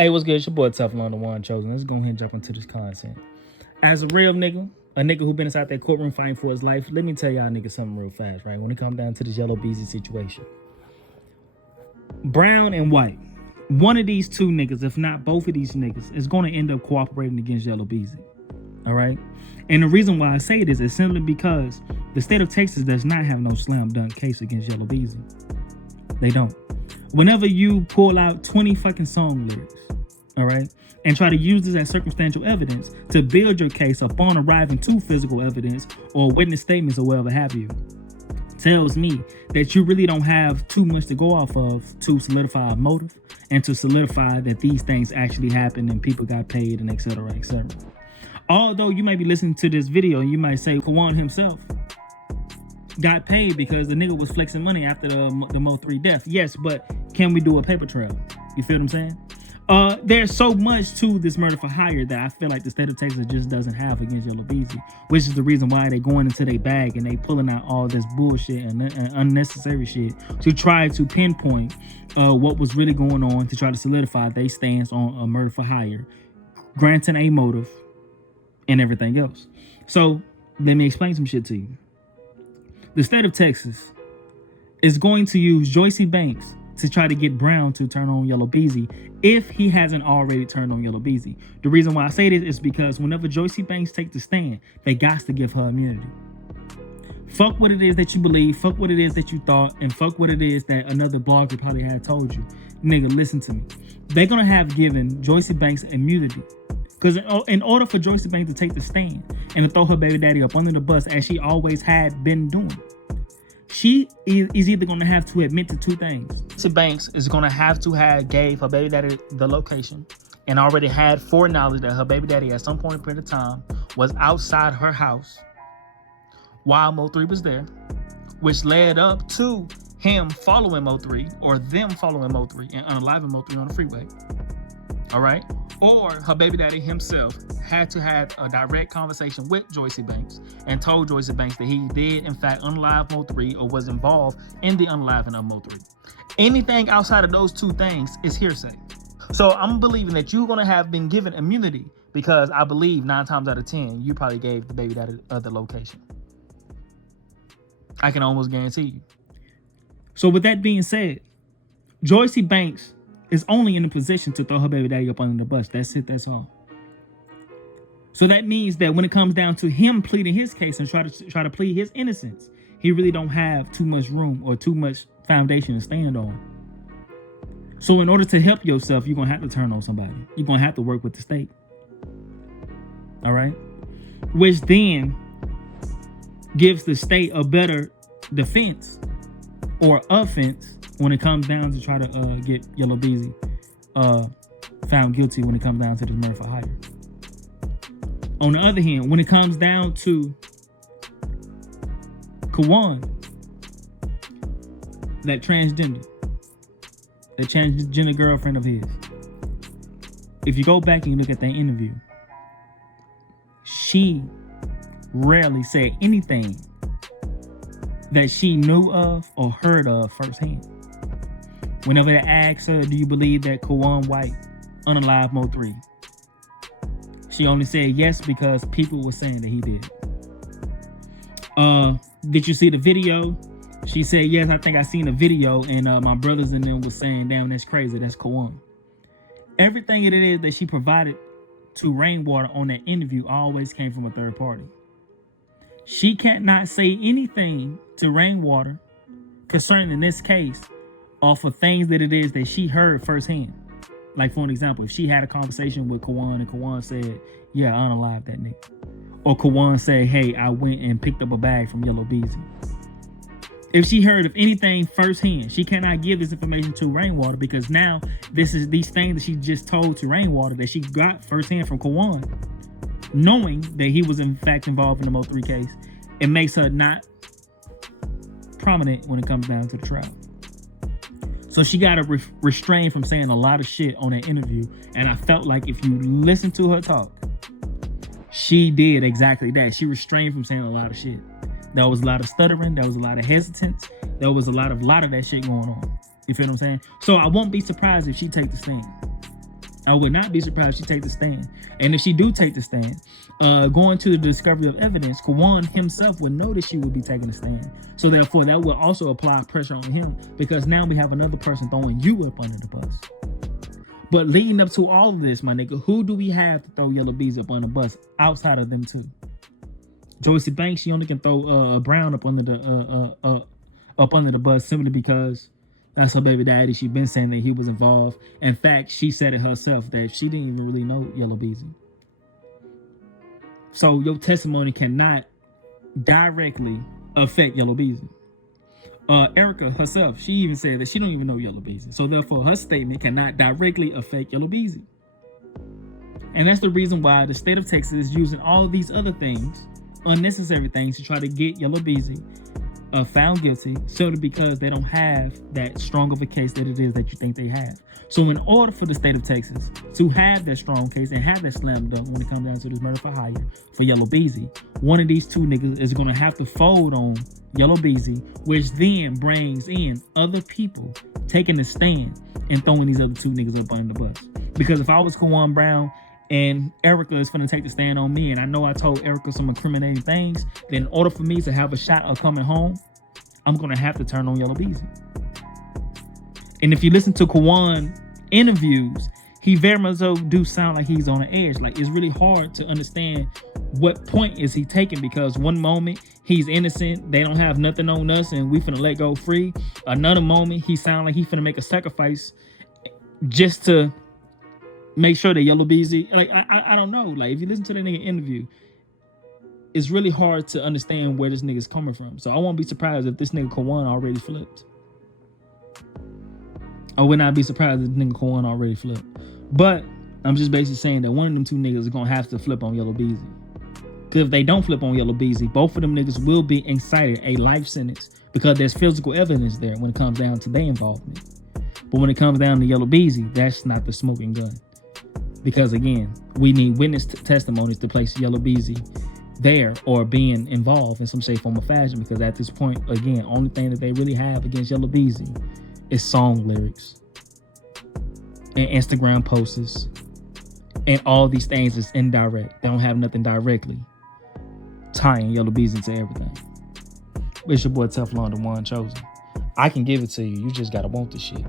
Hey, what's good? It's your boy Teflon, the one chosen. Let's go ahead and jump into this content. As a real nigga, a nigga who been inside that courtroom fighting for his life, let me tell y'all niggas something real fast, right? When it comes down to this Yella Beezy situation. Brown and white. One of these two niggas, if not both of these niggas, is going to end up cooperating against Yella Beezy. All right? And the reason why I say this is simply because the state of Texas does not have no slam dunk case against Yella Beezy. They don't. Whenever you pull out 20 fucking song lyrics, all right, and try to use this as circumstantial evidence to build your case upon arriving to physical evidence or witness statements or whatever have you, tells me that you really don't have too much to go off of to solidify a motive and to solidify that these things actually happened and people got paid and etc. etc. Although you might be listening to this video and you might say Kawan himself got paid because the nigga was flexing money after the Mo3 death. Yes, but can we do a paper trail? You feel what I'm saying? There's so much to this murder for hire that I feel like the state of Texas just doesn't have against Yella Beezy, which is the reason why they going into their bag and they pulling out all this bullshit and unnecessary shit to try to pinpoint what was really going on, to try to solidify their stance on a murder for hire, granting a motive and everything else. So let me explain some shit to you. The state of Texas is going to use Joycey Banks to try to get Brown to turn on Yella Beezy if he hasn't already turned on Yella Beezy. The reason why I say this is because whenever Joycey Banks take the stand, they got to give her immunity. Fuck what it is that you believe, fuck what it is that you thought, and fuck what it is that another blogger probably had told you. Nigga, listen to me. They're gonna have given Joycey Banks immunity. Because in order for Joycey Banks to take the stand and to throw her baby daddy up under the bus as she always had been doing, she is either going to have to admit to two things. Joycey Banks is going to have to have gave her baby daddy the location and already had foreknowledge that her baby daddy at some point in period of time was outside her house while Mo3 was there, which led up to him following Mo3 or them following Mo3 and unaliving Mo3 on the freeway. All right? Or her baby daddy himself had to have a direct conversation with Joycey Banks and told Joycey Banks that he did in fact unalive Mo3 or was involved in the unaliving of Mo3. Anything outside of those two things is hearsay. So I'm believing that you're gonna have been given immunity because I believe 9 times out of 10 you probably gave the baby daddy the location. I can almost guarantee you. So with that being said, Joycey Banks is only in a position to throw her baby daddy up under the bus. That's it, that's all. So that means that when it comes down to him pleading his case and try to plead his innocence, he really don't have too much room or too much foundation to stand on. So in order to help yourself, you're gonna have to turn on somebody. You're gonna have to work with the state. All right? Which then gives the state a better defense or offense when it comes down to try to get Yella Beezy found guilty when it comes down to this murder for hire. On the other hand, when it comes down to Kawan, that transgender girlfriend of his, if you go back and you look at that interview, she rarely said anything that she knew of or heard of firsthand. Whenever they asked her, do you believe that Kawan White unalived Mo3? She only said yes because people were saying that he did. Did you see the video? She said, yes, I think I seen a video and my brothers and them was saying, damn, that's crazy, that's Kawan. Everything it is that she provided to Rainwater on that interview always came from a third party. She can't not say anything to Rainwater concerning this case off of things that it is that she heard firsthand. Like, for an example, if she had a conversation with Kawan and Kawan said, yeah, I unalived that nigga. Or Kawan said, hey, I went and picked up a bag from Yella Beezy. If she heard of anything firsthand, she cannot give this information to Rainwater because now these things that she just told to Rainwater that she got firsthand from Kawan, knowing that he was in fact involved in the Mo3 case, it makes her not prominent when it comes down to the trial. So she got to restrain from saying a lot of shit on that interview. And I felt like if you listen to her talk, she did exactly that. She restrained from saying a lot of shit. There was a lot of stuttering. There was a lot of hesitance. There was a lot of that shit going on. You feel what I'm saying? So I won't be surprised if she takes the stand. I would not be surprised if she take the stand. And if she do take the stand, going to the discovery of evidence, Kawan himself would know that she would be taking the stand. So therefore, that will also apply pressure on him, because now we have another person throwing you up under the bus. But leading up to all of this, my nigga, who do we have to throw Yella Beezy up on the bus outside of them two? Joycey Banks, she only can throw Brown up under the bus simply because that's her baby daddy. She been saying that he was involved. In fact, she said it herself that she didn't even really know Yella Beezy. So your testimony cannot directly affect Yella Beezy. Erica herself, she even said that she don't even know Yella Beezy. So therefore, her statement cannot directly affect Yella Beezy. And that's the reason why the state of Texas is using all of these other things, unnecessary things, to try to get Yella Beezy found guilty, simply because they don't have that strong of a case that it is that you think they have. So in order for the state of Texas to have that strong case and have that slam dunk when it comes down to this murder for hire for Yella Beezy, one of these two niggas is going to have to fold on Yella Beezy, which then brings in other people taking the stand and throwing these other two niggas up under the bus. Because if I was Kawan Brown and Erica is finna take the stand on me, and I know I told Erica some incriminating things, then in order for me to have a shot of coming home, I'm gonna have to turn on Yella Beezy. And if you listen to Kawan interviews, he very much so do sound like he's on the edge. Like, it's really hard to understand what point is he taking, because one moment he's innocent, they don't have nothing on us, and we finna let go free. Another moment he sound like he finna make a sacrifice just to make sure that Yella Beezy, like, I don't know. Like, if you listen to the nigga interview, it's really hard to understand where this nigga's coming from. So I won't be surprised if this nigga Kawan already flipped. I would not be surprised if this nigga Kawan already flipped. But I'm just basically saying that one of them two niggas is gonna have to flip on Yella Beezy. Because if they don't flip on Yella Beezy, both of them niggas will be incited a life sentence, because there's physical evidence there when it comes down to their involvement. But when it comes down to Yella Beezy, that's not the smoking gun. Because again, we need witness testimonies to place Yella Beezy there or being involved in some shape, form, or fashion. Because at this point, again, only thing that they really have against Yella Beezy is song lyrics and Instagram posts, and all these things is indirect. They don't have nothing directly tying Yella Beezy to everything. It's your boy Teflon, the one chosen. I can give it to you. You just gotta want the shit.